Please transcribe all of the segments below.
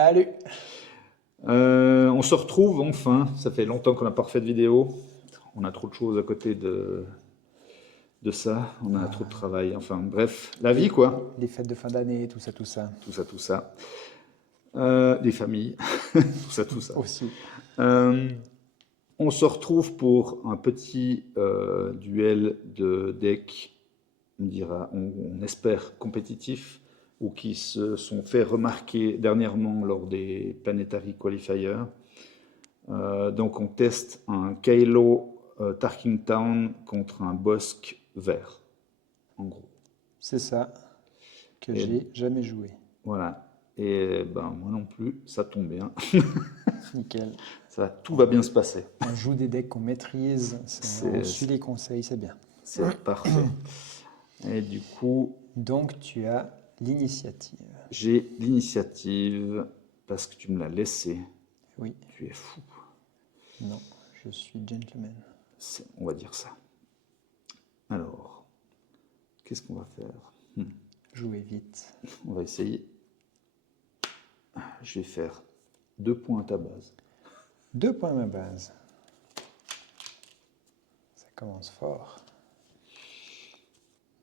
Salut! On se retrouve enfin, ça fait longtemps qu'on n'a pas refait de vidéo. On a trop de choses à côté de ça, on a trop de travail, enfin bref, la vie quoi, Les fêtes de fin d'année, tout ça, tout ça. Les familles, tout ça. aussi. On se retrouve pour un petit duel de decks, on dira, on espère compétitif, ou qui se sont fait remarquer dernièrement lors des Planetary Qualifiers. Donc on teste un Kylo Tarking Town contre un Bossk vert, en gros. C'est ça que Et j'ai jamais joué. voilà. Et ben moi non plus, ça tombe bien. Nickel. Tout va bien se passer. On joue des decks qu'on maîtrise, on suit les conseils, c'est bien. C'est parfait. Et du coup, Donc tu as l'initiative. j'ai l'initiative parce que tu me l'as laissé. Oui. Tu es fou. Non, je suis gentleman. On va dire ça. Alors, qu'est-ce qu'on va faire? Jouer vite. On va essayer. Je vais faire 2 points à ta base. 2 points à ma base. Ça commence fort.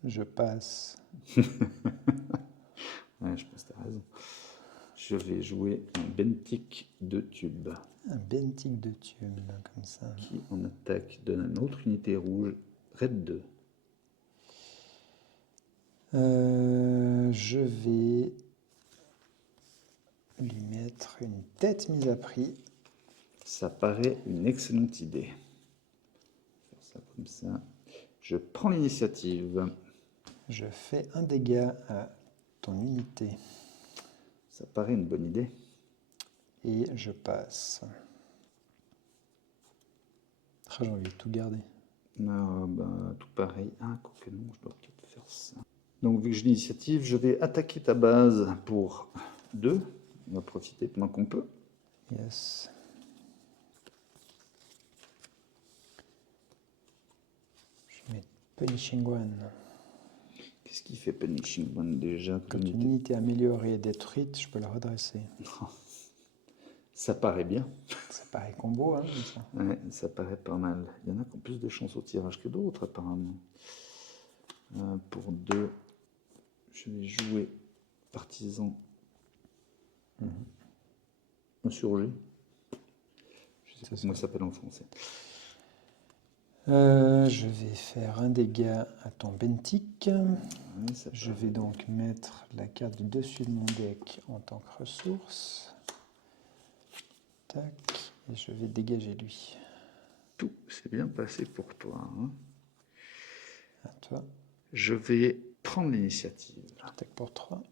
Je passe. Ouais, je pense que tu as raison. Je vais jouer un Bentic de tube. Un Bentic de tube, comme ça. Qui, en attaque, donne une autre unité rouge, Red 2. Je vais lui mettre une tête mise à prix. Ça paraît une excellente idée. Faire ça comme ça. Je prends l'initiative. Je fais un dégât à ton unité. Ça paraît une bonne idée. Et je passe. Ah, j'ai envie de tout garder. Tout pareil. Ah, quoique non, je dois peut-être faire ça. Donc, vu que j'ai l'initiative, je vais attaquer ta base pour 2. On va profiter pendant qu'on peut. Yes. Je mets Punishing One. Qu'est-ce qui fait Punishing One déjà? Quand une unité améliorée est détruite, je peux la redresser. Ça paraît bien. Ça paraît combo, hein, comme ça. Ouais, ça paraît pas mal. Il y en a qui ont plus de chances au tirage que d'autres, apparemment. Pour 2, je vais jouer partisan insurgé. Je sais pas comment ça s'appelle en français. Je vais faire un dégât à ton Bentic. Ouais, Je vais donc mettre la carte du dessus de mon deck en tant que ressource. Tac. Et je vais dégager lui. Tout s'est bien passé pour toi. Hein. À toi. Je vais prendre l'initiative. Attaque pour 3.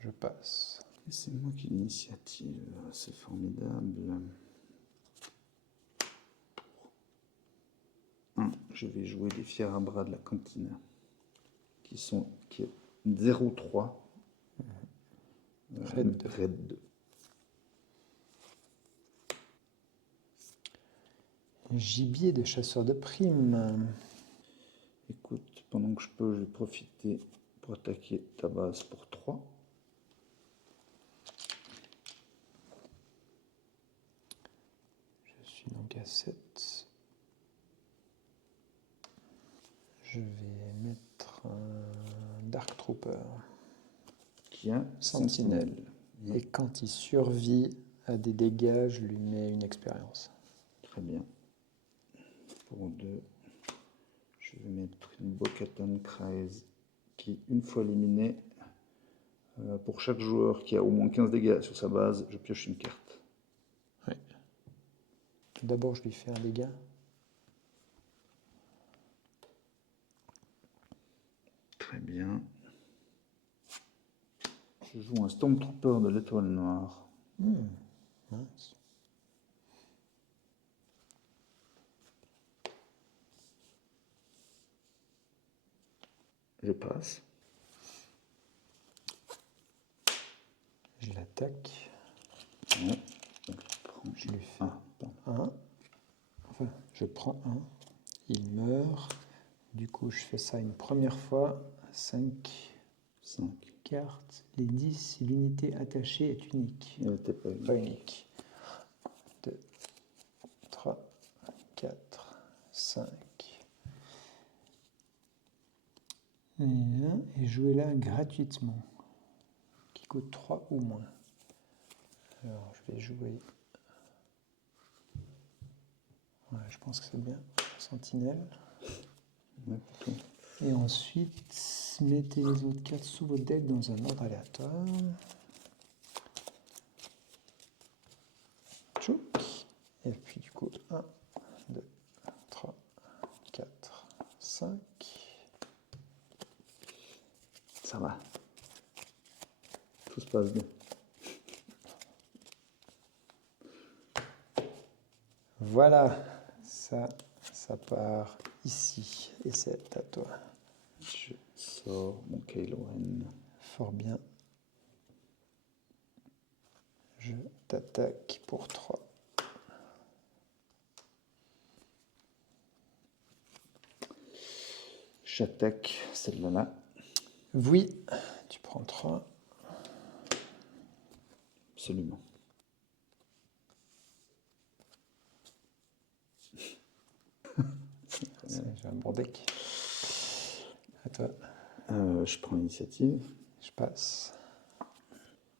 Je passe. C'est moi qui ai l'initiative. C'est formidable. Je vais jouer des fiers à bras de la cantina. Qui est 0-3. Red 2. Gibier de chasseur de primes. Écoute, pendant que je peux, je vais profiter pour attaquer ta base pour 3. Je suis donc à 7. Je vais mettre un Dark Trooper. Qui a Sentinelle. Et quand il survit à des dégâts, je lui mets une expérience. Très bien. Pour 2, je vais mettre une Bo-Katan Kryze qui, une fois éliminé, pour chaque joueur qui a au moins 15 dégâts sur sa base, je pioche une carte. Ouais. D'abord, je lui fais un dégât. Très bien. Je joue un Stormtrooper de l'étoile noire. Nice. Je passe. Je l'attaque. Ouais. Je lui fais 1. Enfin, je prends 1. Il meurt. Du coup, je fais ça une première fois. 5. 5. cartes. Les 10, si l'unité attachée est unique. Elle n'était pas Pas unique. 2, 3, 4, 5. Et jouez-la gratuitement. Qui coûte 3 ou moins. Alors, je vais jouer... Ouais, je pense que c'est bien. Sentinelle. Ouais, plutôt. Et ensuite, mettez les autres cartes sous votre deck dans un ordre aléatoire. Tchouk. Et puis du coup, 1, 2, 3, 4, 5. Ça va. Tout se passe bien. Voilà, ça part ici. Et c'est à toi. Je sors mon Kylo Ren. Fort bien. Je t'attaque pour 3. J'attaque celle-là. Oui, tu prends 3. Absolument. J'ai un bon deck. À toi. Je prends l'initiative. Je passe.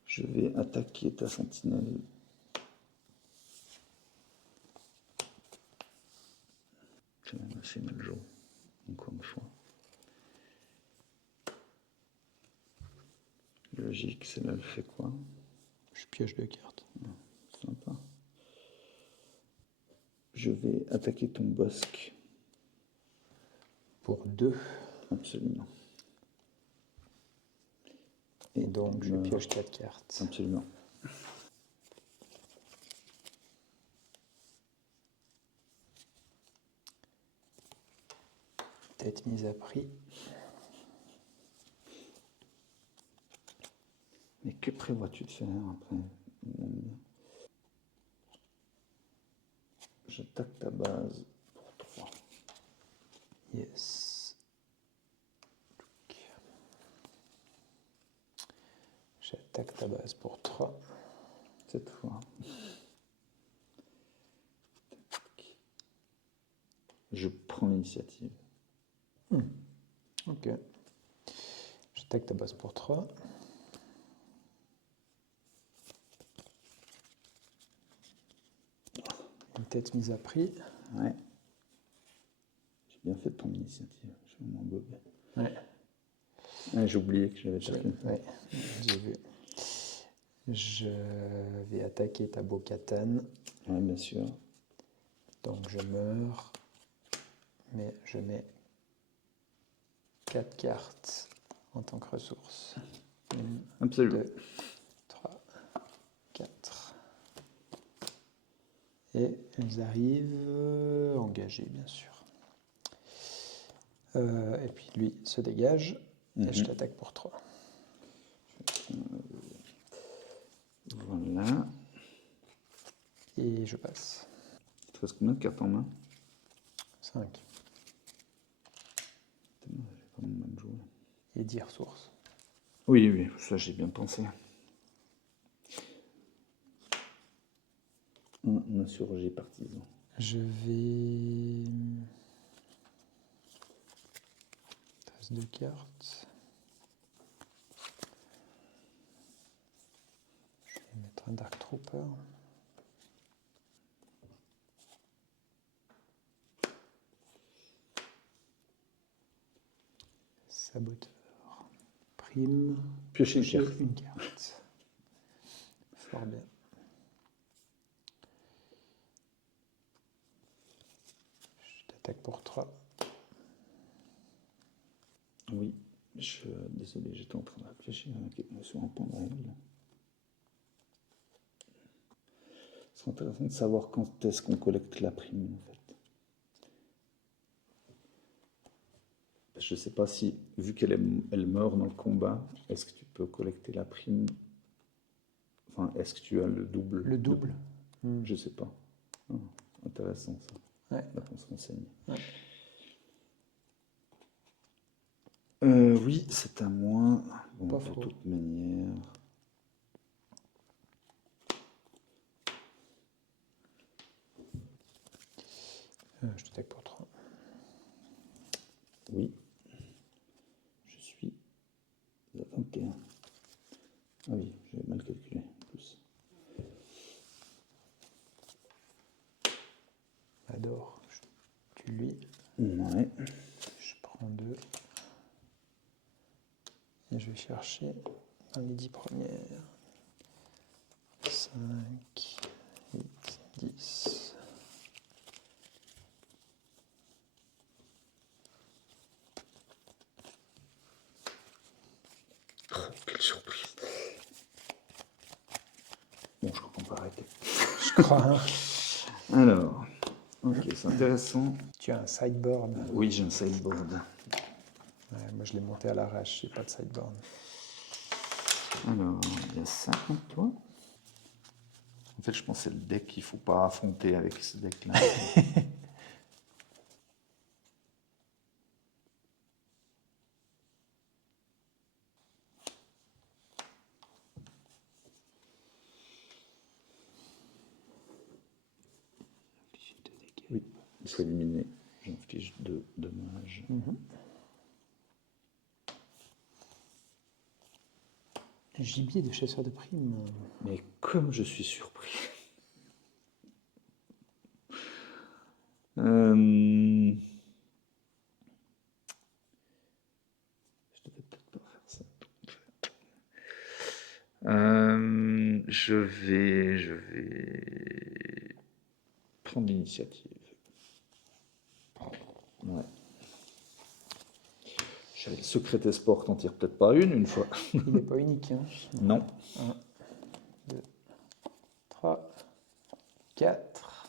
Je vais attaquer ta sentinelle. J'ai même assez mal joué. Encore une fois. Logique, celle-là, elle fait quoi? Je pioche 2 cartes. Sympa. Je vais attaquer ton bosque. Pour 2. Absolument. Et donc, je pioche 4 cartes. Absolument. Tête mise à prix. Mais que prévois-tu de faire après? J'attaque ta base pour 3. Yes. J'attaque ta base pour 3. Cette fois. Je prends l'initiative. Ok. J'attaque ta base pour 3. Une tête mise à prix. Ouais. J'ai bien fait de prendre l'initiative. Je suis vraiment bobé. Ouais. Ouais, j'ai oublié que j'avais attaqué. Ouais, j'ai vu. Je vais attaquer ta Bo-Katan. Ouais, bien sûr. Donc je meurs. Mais je mets 4 cartes en tant que ressource. 1, Absolument. 2, 3, 4. Et elles arrivent engagées, bien sûr. Et puis lui se dégage. Et je t'attaque pour 3. Voilà. Et je passe. Il te reste combien de cartes en main? 5. J'ai vraiment mal joué. Et 10 ressources. Oui, oui, ça j'ai bien pensé. Un insurgé partisan. Je vais... 2 cartes. Je vais mettre un Dark Trooper. Saboteur. Prime. Piocher une carte. Une carte. Fort bien. Je t'attaque pour 3. Oui, désolé, j'étais en train de réfléchir sur un point de règle. Ce serait intéressant de savoir quand est-ce qu'on collecte la prime, en fait. Je ne sais pas si, vu elle meurt dans le combat, est-ce que tu peux collecter la prime? Enfin, est-ce que tu as le double? Le double. Je ne sais pas. Ah, intéressant ça. Ouais. Là, on se renseigne. Ouais. Oui, c'est à moi. Bon, Pas de faux. toute manière. Je te deck pour 3. Oui. Je suis à 21. Ah oui, j'ai mal calculé. Plus. Adore. Je tue lui. Ouais. Je prends 2. Et je vais chercher dans les 10 premières. 5, 8, 10. Oh, quelle surprise. Bon, je crois qu'on peut arrêter. Je crois. Hein. Alors, ok, c'est intéressant. Tu as un sideboard. Oui, j'ai un sideboard. Ouais, moi, je l'ai monté à l'arrache. J'ai pas de sideboard. Alors, il y a ça contre toi. En fait, je pense que c'est le deck qu'il ne faut pas affronter avec ce deck-là. Oui, il faut éliminer. J'inflige 2 dommages. Gibier de chasseur de primes. Mais comme je suis surpris. Je devais peut-être pas faire ça. Je vais prendre l'initiative. Ouais. J'avais le secret espoir t'en tire peut-être pas une fois. Il n'est pas unique. Hein. Non. 1, 2, 3, 4,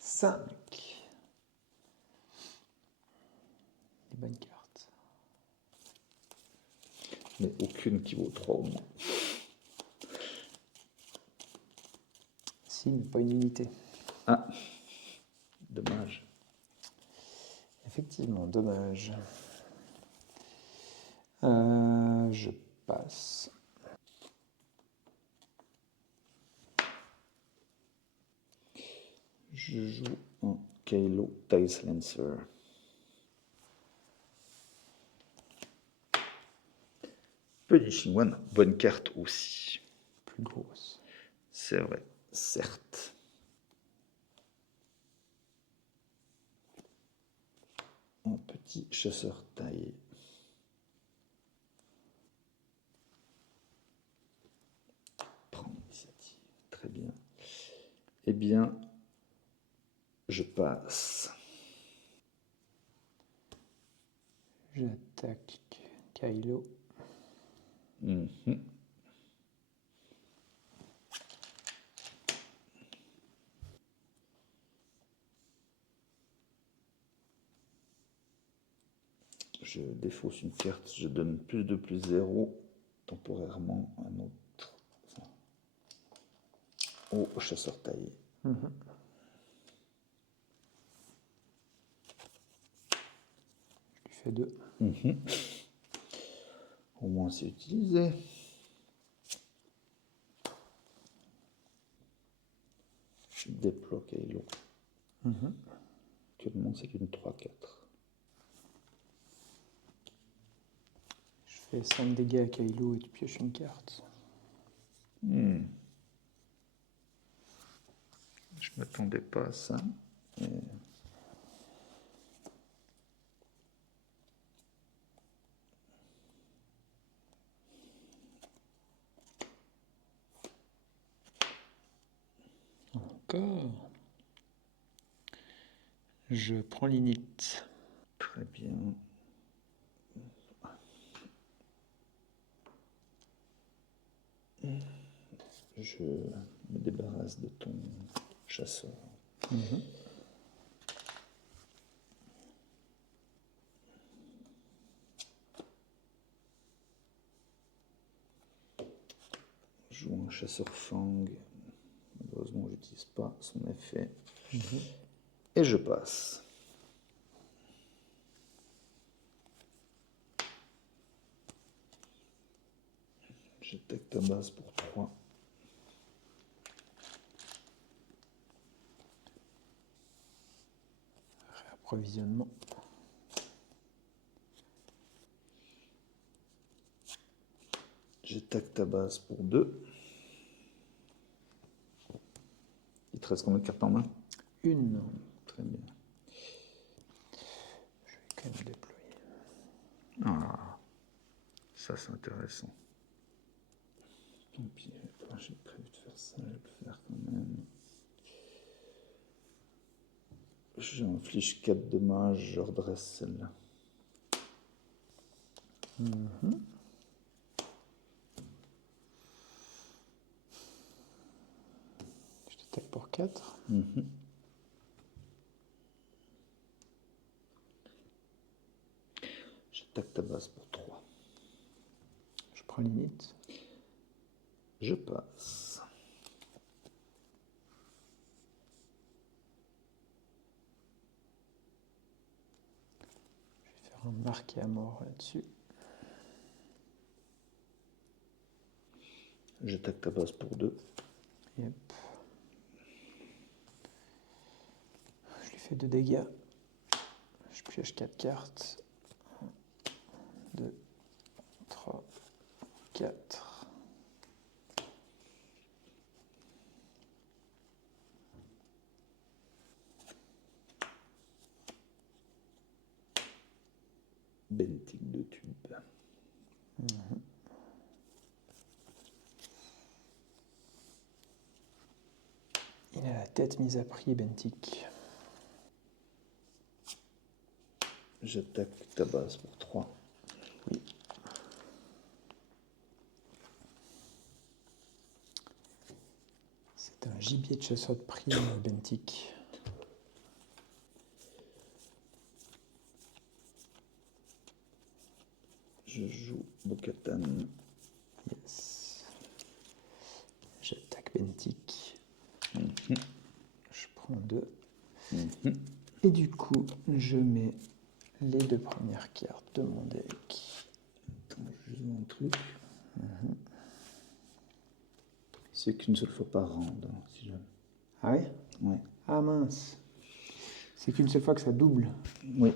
5. Des bonnes cartes. Mais aucune qui vaut 3 au moins. Si, mais pas une unité. Ah, dommage. Effectivement, dommage. Je passe. Je joue un Kylo Dice Lancer. Punishing One, bonne carte aussi. Plus grosse. C'est vrai, certes. Un petit chasseur taillé. Prends l'initiative. Très bien. Eh bien, je passe. J'attaque Kylo. Je défausse une carte, je donne plus de plus 0 temporairement à un autre. Au chasseur taillé. Je lui fais 2. Au moins c'est utilisé. Je déploie Kylo. Actuellement c'est qu'une 3-4. Je fais 5 dégâts à Kylo et tu pioches une carte. Je ne m'attendais pas à ça. Mais... Encore. Je prends l'init. Très bien. Je me débarrasse de ton chasseur. Je joue un chasseur fang. Malheureusement, je n'utilise pas son effet. Et je passe. J'attaque ta base pour 3. Réapprovisionnement. J'attaque ta base pour 2. Il te reste combien de cartes en main? Une. Très bien. Je vais quand même déployer. Ah, ça c'est intéressant. Et puis, j'ai prévu de faire ça, je vais le faire quand même. J'inflige 4 dommages, je redresse celle-là. Je t'attaque pour 4. J'attaque ta base pour 3. Je prends l'init. Je passe. Je vais faire un marqué à mort là-dessus. J'attaque ta base pour 2. Yep. Je lui fais 2 dégâts. Je pioche 4 cartes. 1, 2, 3, 4. Bentic de tube. Il a la tête mise à prix, Bentic. J'attaque ta base pour 3. Oui. C'est un gibier de chasseur de prix, Bentic. Je joue Bo-Katan. Yes. J'attaque Bentic. Je prends 2. Et du coup, je mets les 2 premières cartes de mon deck. Attends, je joue un truc. C'est qu'une seule fois par round, hein, si jamais. Ah ouais? Ouais. Ah mince. C'est qu'une seule fois que ça double. Oui.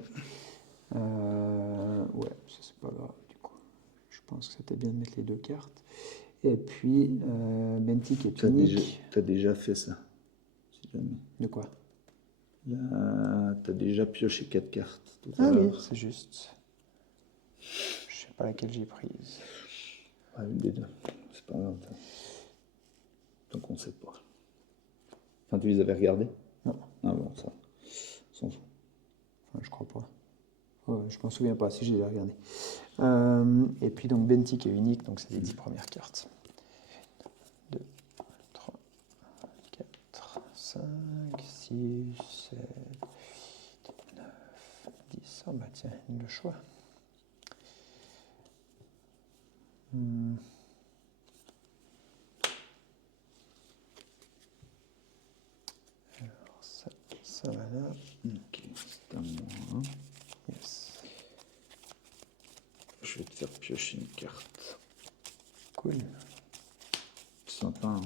Ouais, ça c'est pas grave du coup. Je pense que c'était bien de mettre les 2 cartes. Et puis, Bentic est unique. T'as déjà fait ça, si jamais. De quoi? T'as déjà pioché 4 cartes tout Ah à oui, l'heure. c'est juste. Je sais pas laquelle j'ai prise. Ah, une des deux. C'est pas grave. Donc on sait pas. Enfin, tu les avais regardés? Non. Ah bon, ça. On s'en fout. Enfin, je crois pas. Ouais, je m'en souviens pas si je les ai regardés. Et puis donc Bentic est unique, donc c'est les 10 premières cartes. 2, 3, 4, 5, 6, 7, 8, 9, 10. Oh bah tiens, le choix. Alors ça va là. Ok, c'est à moi. Yes. Je vais te faire piocher une carte. Cool. Sympa, hein?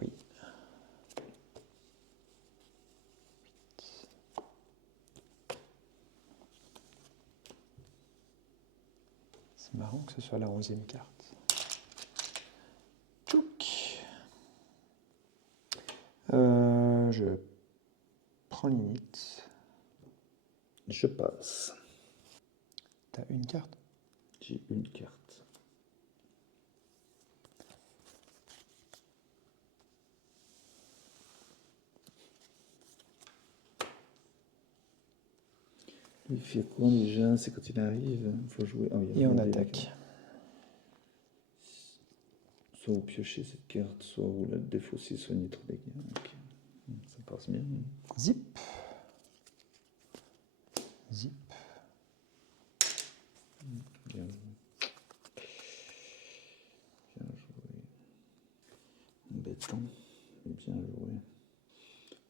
Oui. C'est marrant que ce soit la 11e carte. Tchouk. Je prends l'init. Je passe. T'as une carte? J'ai une carte. Il fait quoi déjà? C'est quand il arrive, il faut jouer. Ah, oui, Et on regardez, attaque. soit vous piochez cette carte, soit vous la défaussez, soignez trop dégâts. Ok. Ça passe bien. Zip. Zip. Bien joué. Bien joué. Embêtant, mais bien joué.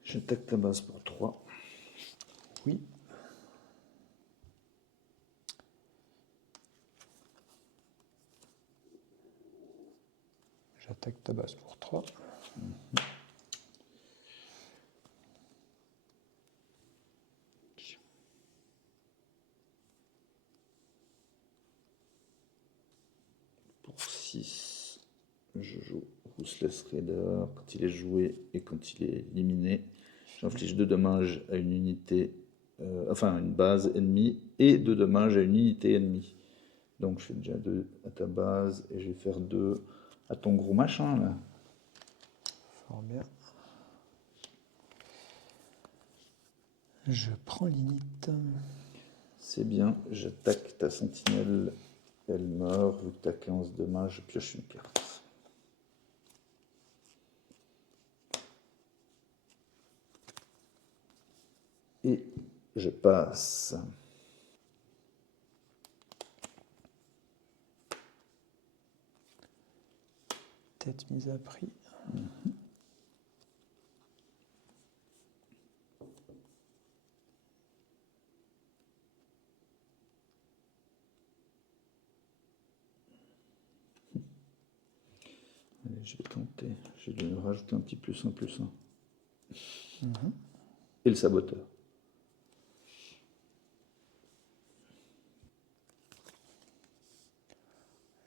J'attaque ta base pour 3. Oui. J'attaque ta base pour 3. Pour 6, je joue Ruthless Raider quand il est joué et quand il est éliminé. J'inflige 2 dommages à une unité, enfin une base ennemie, et 2 dommages à une unité ennemie. Donc je fais déjà 2 à ta base et je vais faire 2 à ton gros machin là. Fort bien. Je prends l'init. C'est bien, j'attaque ta sentinelle, elle meurt, vu que tu as 15 dommages, je pioche une carte. Et je passe. Tête mise à prix. Allez, je vais tenter. Je vais lui rajouter un petit +1, +1. Et le saboteur.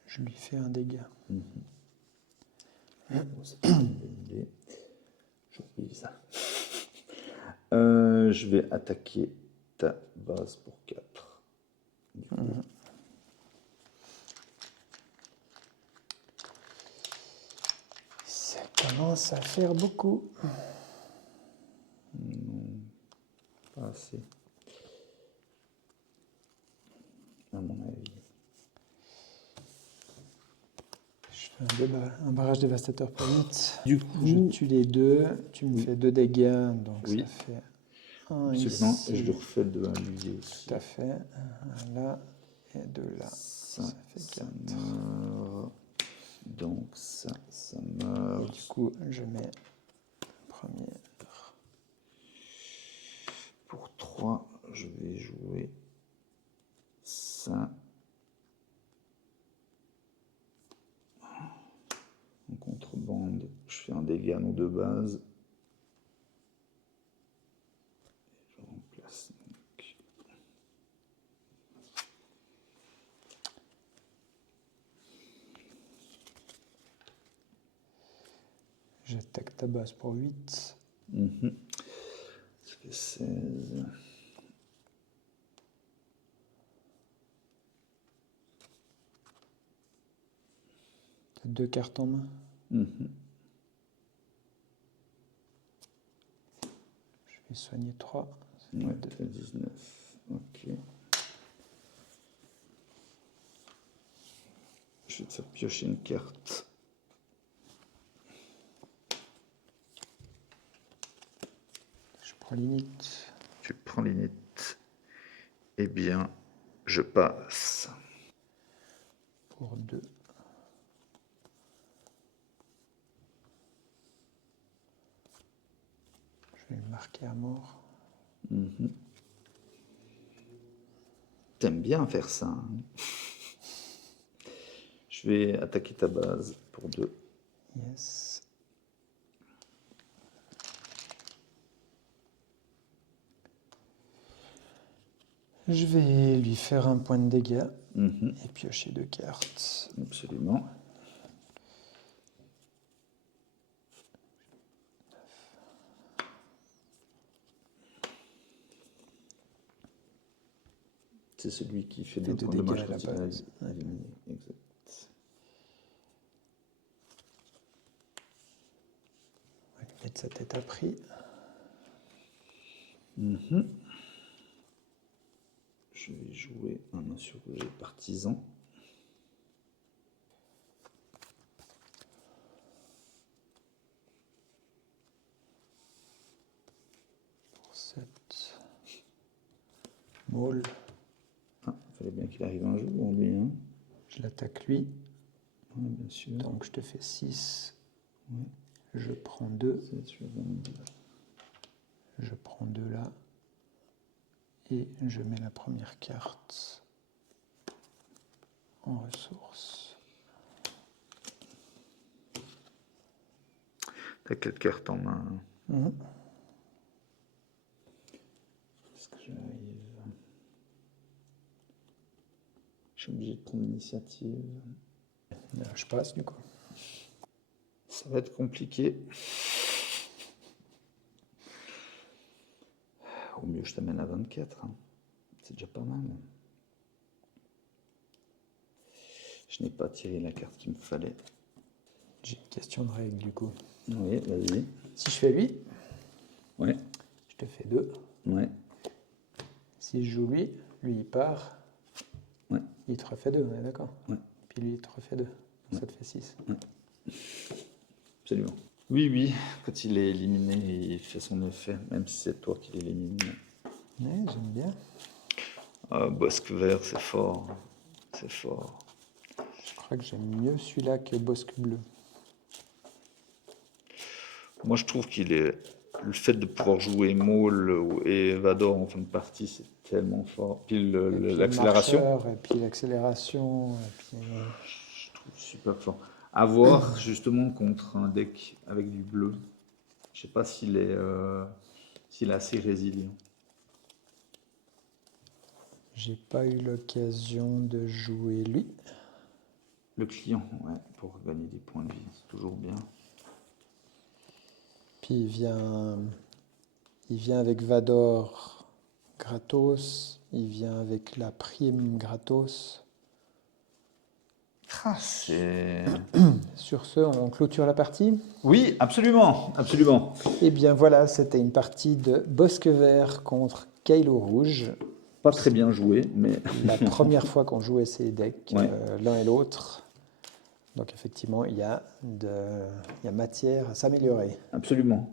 Je lui fais un dégât. Bon, c'est pas une bonne idée. J'oublie ça. Je vais attaquer ta base pour 4. Ça commence à faire beaucoup. Non, pas assez. À mon avis. Je fais un barrage dévastateur pour 8. Du coup, Je tue les deux. Tu me fais 2 dégâts, donc Oui. ça fait 1 absolument, ici. et je le refais de à lui aussi. Tout à fait. Un là et 2 là. Ça fait ça 4. meurt. Donc ça Et meurt. du coup, je mets premier. Pour 3, je vais jouer ça. En contrebande, je fais un dégât à nos 2 bases. Je remplace donc. J'attaque ta base pour 8. Ça fait 16. T'as 2 cartes en main. Je vais soigner 3. Ouais, ça fait 19. Ok. Je vais te faire piocher une carte. Je prends l'init. Tu prends l'init. Eh bien, je passe. Pour 2. Je vais le marquer à mort. T'aimes bien faire ça. Hein. Je vais attaquer ta base pour 2. Yes. Je vais lui faire un point de dégâts et piocher 2 cartes. Absolument. C'est celui qui fait Fait 2 de points de dégâts dommage à la quand il a base. éliminé. Exact. On va lui mettre sa tête à prix. Je vais jouer un insurgé partisan. Pour 7. Maul. Ah, il fallait bien qu'il arrive un jour, lui. Hein. Je l'attaque lui. Ouais, bien sûr. Donc je te fais 6. Ouais. Je prends 2. 7 sur 22. Je prends 2 là. Et je mets la première carte en ressources. T'as 4 cartes en main. Mhm. Est-ce que j'arrive? Je suis obligé de prendre l'initiative. Je passe du coup. Ça va être compliqué. Au mieux, je t'amène à 24. Hein. C'est déjà pas mal. Je n'ai pas tiré la carte qu'il me fallait. J'ai une question de règle du coup. Oui, vas-y. Si je fais 8, Ouais, je te fais 2. ouais, Si je joue lui il part. ouais. Il te refait 2, on est d'accord? Ouais. Puis lui, il te refait 2. Ça te fait 6. Absolument. Oui, oui, quand il est éliminé, il fait son effet, même si c'est toi qui l'élimines. Ouais, j'aime bien. Ah, Bosque vert, c'est fort. C'est fort. Je crois que j'aime mieux celui-là que Bosque bleu. Moi, je trouve qu'il est. Le fait de pouvoir jouer Maul et Vador en fin de partie, c'est tellement fort. Puis Et puis l'accélération, le marcheur, et puis l'accélération, et puis... je trouve super fort. À voir justement contre un deck avec du bleu. Je sais pas s'il est assez résilient. J'ai pas eu l'occasion de jouer lui. Le client, ouais, pour gagner des points de vie, c'est toujours bien. Puis il vient avec Vador gratos, il vient avec la prime gratos. Ah, c'est. Sur ce, on clôture la partie. Oui, absolument, absolument. Et bien voilà, c'était une partie de Bosque vert contre Kylo rouge. Pas très bien joué, mais. La première fois qu'on jouait ces decks, Ouais. l'un et l'autre. Donc effectivement, il y a matière à s'améliorer. Absolument.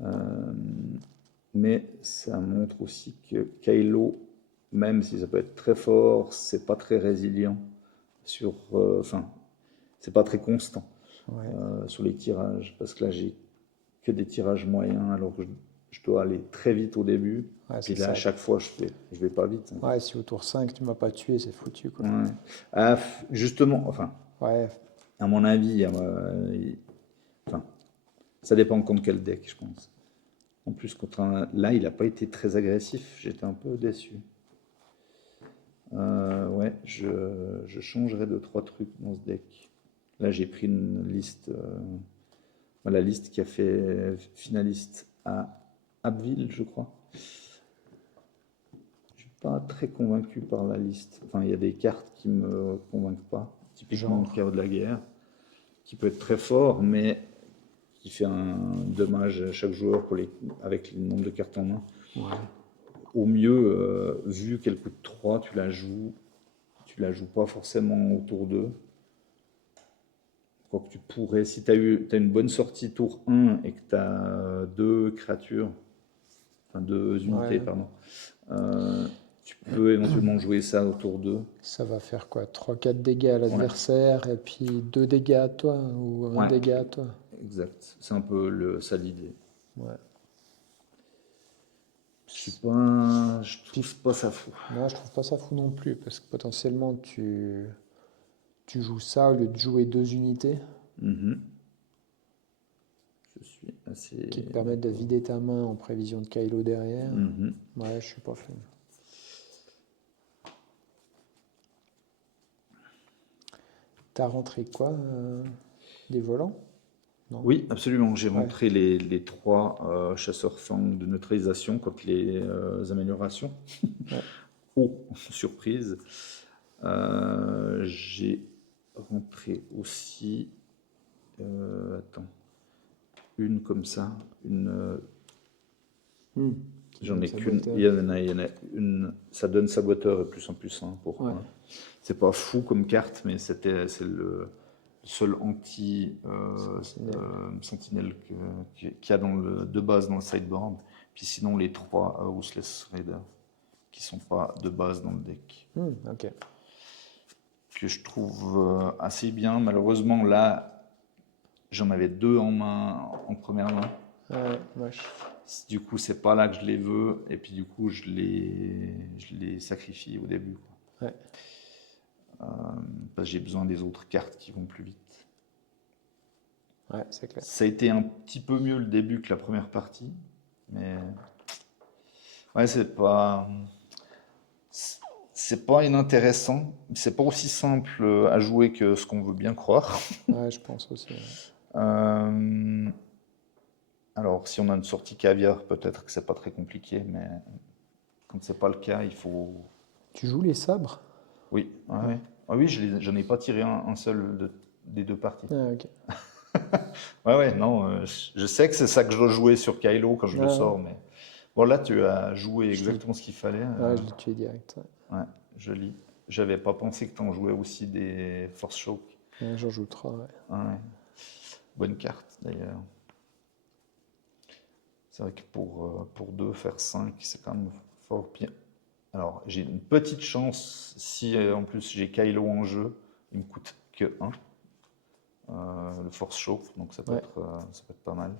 Euh, mais ça montre aussi que Kylo, même si ça peut être très fort, c'est pas très résilient sur. Enfin, c'est pas très constant Ouais. sur les tirages. Parce que là, j'ai que des tirages moyens, alors que je dois aller très vite au début. Ouais, Puis c'est là, ça. à chaque fois, je vais pas vite. Hein. Ouais, si au tour 5, tu m'as pas tué, c'est foutu, quoi. Ouais. Ah, justement, enfin, Ouais, à mon avis, enfin, ça dépend contre quel deck, je pense. En plus, là, il n'a pas été très agressif. J'étais un peu déçu. Ouais, je changerai 2-3 trucs dans ce deck. Là, j'ai pris une liste, la liste qui a fait finaliste à Abbeville, je crois. Je suis pas très convaincu par la liste. Enfin, il y a des cartes qui me convainquent pas. Typiquement Genre. le chaos de la guerre, qui peut être très fort, mais qui fait un dommage à chaque joueur avec le nombre de cartes en main. Ouais. Au mieux, vu qu'elle coûte 3, tu la joues pas forcément au tour 2. Quoique tu pourrais, si tu as une bonne sortie tour 1 et que tu as 2 créatures, enfin 2 unités, Ouais. pardon, tu peux éventuellement jouer ça au tour 2. Ça va faire quoi? 3-4 dégâts à l'adversaire, et puis 2 dégâts à toi, ou 1 Ouais. dégât à toi. Exact, c'est un peu ça l'idée. Ouais. Je trouve pas ça fou. Non, je trouve pas ça fou non plus, parce que potentiellement, tu joues ça au lieu de jouer 2 unités, Mhm. Je suis assez. qui te permettent de vider ta main en prévision de Kylo derrière. Mhm. Ouais, je suis pas fan. T'as rentré quoi? Des volants? Non? Oui, absolument. J'ai Ouais. montré les 3 chasseurs fangs de neutralisation contre les améliorations. Ouais. Oh, surprise. J'ai rentré aussi. Attends. Une comme ça. J'en ai qu'une. Saboteur. Il y en a une. Ça donne saboteur et plus en plus 1 pour Ouais. 1. C'est pas fou comme carte, mais c'est le seul anti sentinelle qu'il y a de base dans le sideboard. Puis sinon, les 3 Houseless Raider qui sont pas de base dans le deck. Ok. Que je trouve assez bien. Malheureusement, là, j'en avais 2 en main, en première main. Ouais, moche. Du coup, c'est pas là que je les veux. Et puis, du coup, je les sacrifie au début. Quoi. Ouais. Parce que j'ai besoin des autres cartes qui vont plus vite. Ouais, c'est clair. Ça a été un petit peu mieux le début que la première partie, mais ouais, c'est pas inintéressant. C'est pas aussi simple à jouer que ce qu'on veut bien croire. Ouais, je pense aussi. Ouais. Euh, alors, si on a une sortie caviar, peut-être que c'est pas très compliqué, mais quand c'est pas le cas, il faut. Tu joues les sabres? Oui, ouais, ouais. Ah oui, j'en ai pas tiré un seul des deux parties. Ah, ok. Ouais, ouais, non, je sais que c'est ça que je dois jouer sur Kylo quand je le Ouais, sors, mais bon, là, tu as joué Je l'ai- exactement ce qu'il fallait. ouais, je l'ai tué direct. Ouais. Ouais, joli. J'avais pas pensé que tu en jouais aussi des Force Choke. Ouais, j'en joue 3. Ouais. Ouais. Bonne carte, d'ailleurs. C'est vrai que pour 2, faire 5, c'est quand même fort bien. Alors, j'ai une petite chance, si en plus j'ai Kylo en jeu, il me coûte que 1, le Force Choke, donc ça peut Ouais. être pas mal.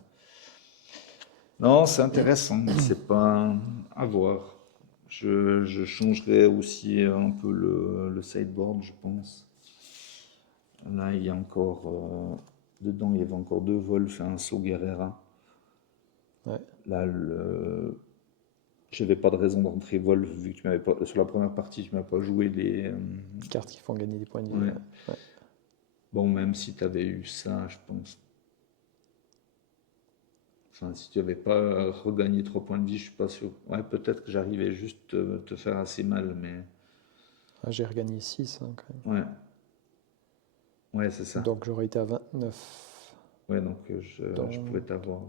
Non, c'est intéressant, mais c'est pas à voir. Je changerai aussi un peu le sideboard, je pense. Là, il y a encore. Dedans, il y avait encore 2 Wolf et un Saut Guerrera. Ouais. Là, j'avais pas de raison de rentrer Wolf, vu que tu m'avais pas. Sur la première partie, tu m'as pas joué les. Cartes qui font gagner des points de vie. Ouais. Ouais. Ouais. Bon, même si tu avais eu ça, je pense. Enfin, si tu n'avais pas regagné 3 points de vie, je suis pas sûr. Ouais, peut-être que j'arrivais juste te faire assez mal, mais. Ah, j'ai regagné 6 quand même. Ouais. Ouais, c'est ça. Donc j'aurais été à 29. Ouais, donc je Donc, pouvais t'avoir.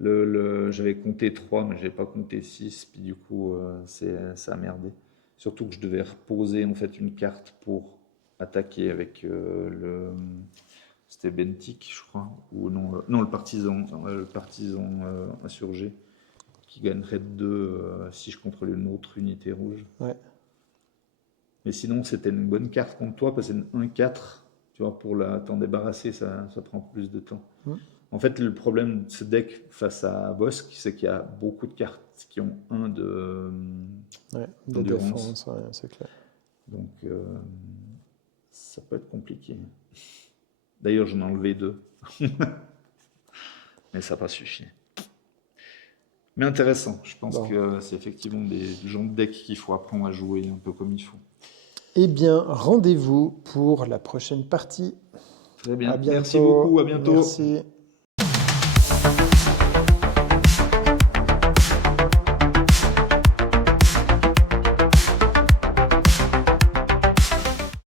Ouais. J'avais compté 3, mais je n'avais pas compté 6, puis du coup, ça a merdé. Surtout que je devais reposer en fait une carte pour attaquer avec C'était Bentic, je crois, ou non, non le partisan insurgé, qui gagnerait de 2 si je contrôlais une autre unité rouge. ouais. Mais sinon, c'était une bonne carte contre toi, parce que c'est une 1-4, tu vois, pour t'en débarrasser, ça prend plus de temps. Hmm. En fait, le problème de ce deck face à Bossk, c'est qu'il y a beaucoup de cartes qui ont 1 Ouais, de d'endurance. défense, ouais, c'est clair. Donc, ça peut être compliqué. D'ailleurs, j'en ai enlevé 2. Mais ça n'a pas suffi. Mais intéressant. Je pense Bon. que c'est effectivement des genres de decks qu'il faut apprendre à jouer un peu comme il faut. Eh bien, rendez-vous pour la prochaine partie. Très bien. À bientôt. Merci beaucoup. À bientôt. Merci.